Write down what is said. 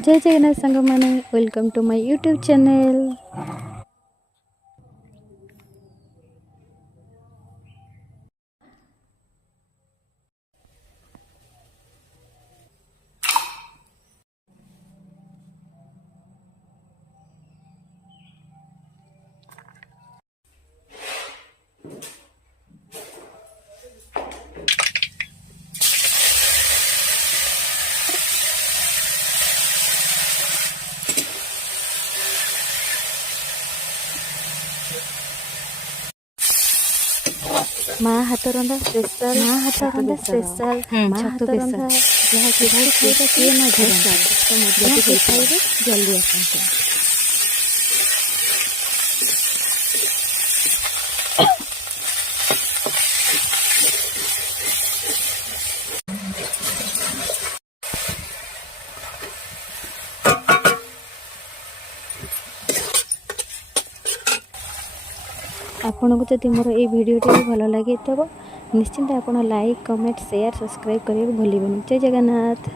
जय जगन्नाथ सांग मैंने welcome to my YouTube channel. माँ हाथ रंधा स्पेशल छतु रंधा जहाँ खाइबा जल्दी आसते। आपन को जदि मोर ये वीडियोटी भल लगे तब निश्चिंत आप लाइक कमेंट शेयर सब्सक्राइब करें भूलें। जय जगन्नाथ।